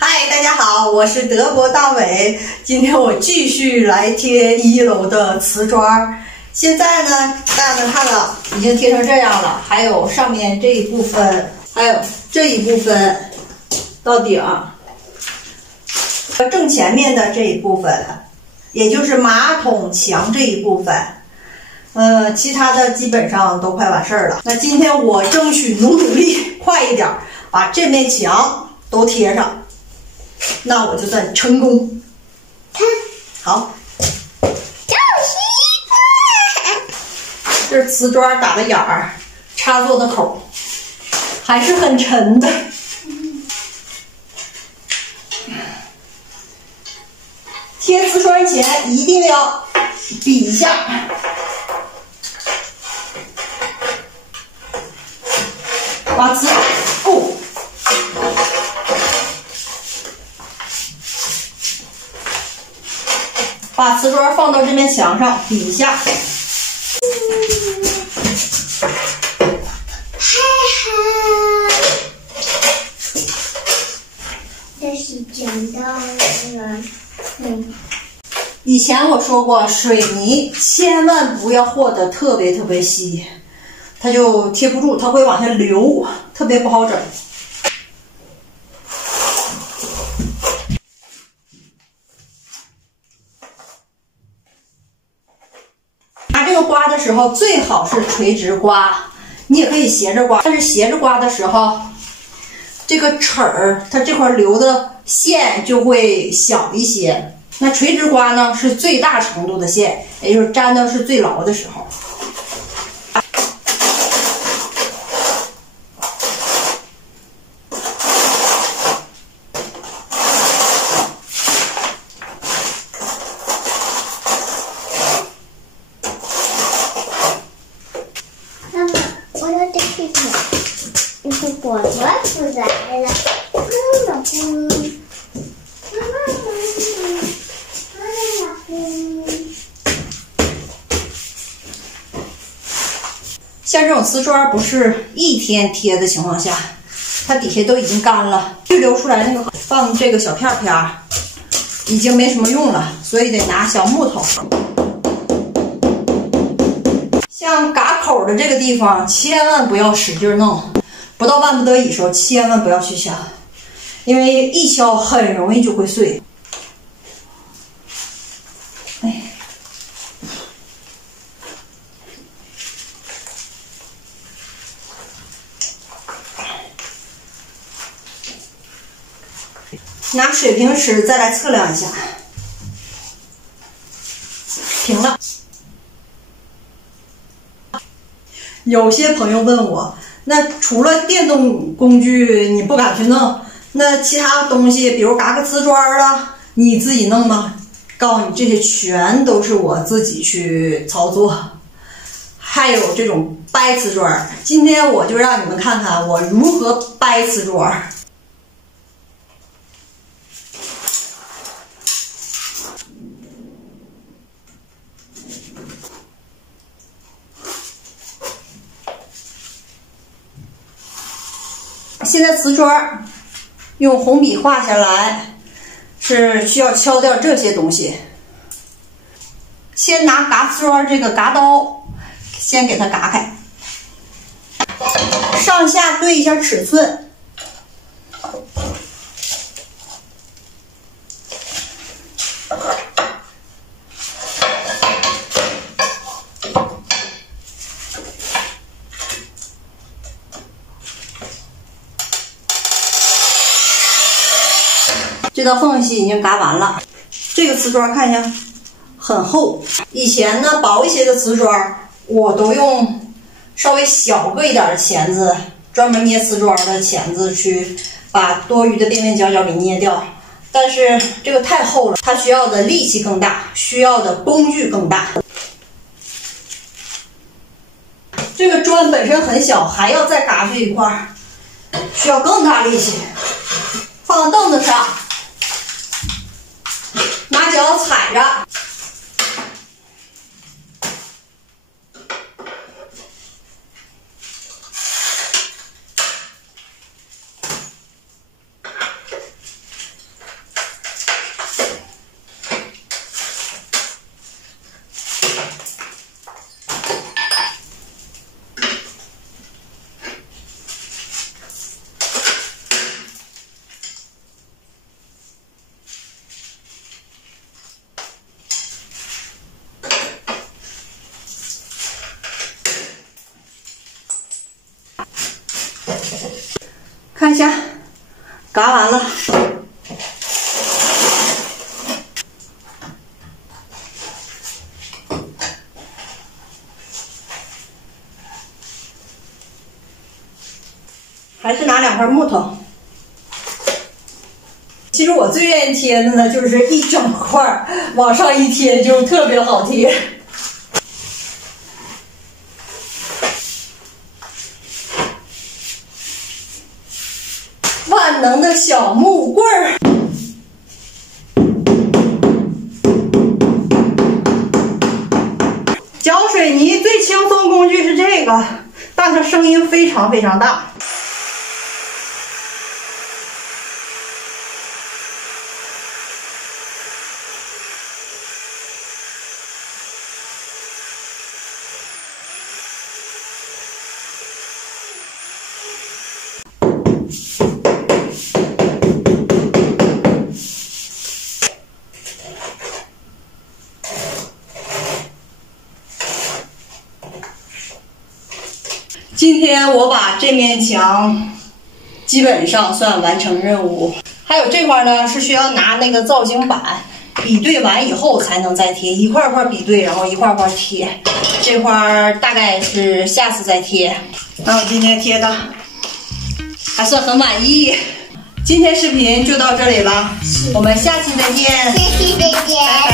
嗨，大家好，我是德国大伟。今天我继续来贴1楼的瓷砖。现在呢，大家能看到已经贴成这样了，还有上面这一部分，还有这一部分到顶，正前面的这一部分，也就是马桶墙这一部分。其他的基本上都快完事儿了。那今天我争取努力快一点，把这面墙都贴上。那我就算成功。好，这是瓷砖打的眼儿，插座的口，还是很沉的。贴瓷砖前一定要比一下，把瓷把瓷砖放到这面墙上比一下。这是剪刀了。以前我说过，水泥千万不要和得特别稀，它就贴不住，它会往下流，特别不好整。拿这个刮的时候，最好是垂直刮，你也可以斜着刮，但是斜着刮的时候，这个齿儿它这块留的线就会小一些。那垂直刮呢，是最大程度的线，也就是粘的是最牢的时候。妈妈，我要这个，你是果子出来了。老公，像这种瓷砖不是一天贴的情况下，它底下都已经干了，预留出来那个放这个小片片已经没什么用了，所以得拿小木头。像嘎口的这个地方，千万不要使劲弄，不到万不得已时候，千万不要去敲，因为一敲很容易就会碎。哎。拿水平尺再来测量一下，平了。有些朋友问我，那除了电动工具你不敢去弄，那其他东西，比如嘎个瓷砖啊，你自己弄吗？告诉你，这些全都是我自己去操作。还有这种掰瓷砖，今天我就让你们看看我如何掰瓷砖。现在瓷砖用红笔画下来，是需要敲掉这些东西。先拿嘎瓷砖这个嘎刀，先给它嘎开，上下对一下尺寸。这道缝隙已经嘎完了，这个瓷砖看一下，很厚。以前呢，薄一些的瓷砖，我都用稍微小个一点的钳子，专门捏瓷砖的钳子去把多余的边边角角给捏掉。但是这个太厚了，它需要的力气更大，需要的工具更大。这个砖本身很小，还要再嘎这一块，需要更大力气。放到凳子上。拿脚踩着，看一下，嘎完了。还是拿2块木头。其实我最愿意贴的呢，就是一整块往上一贴就特别好贴。万能的小木棍儿。搅水泥最轻松工具是这个，但它声音非常非常大。今天我把这面墙基本上算完成任务，还有这块呢是需要拿那个造型板比对完以后才能再贴，一块块比对，然后一块块贴。这块大概是下次再贴。那我今天贴的还算很满意。今天视频就到这里了，我们下期再见。下期再见。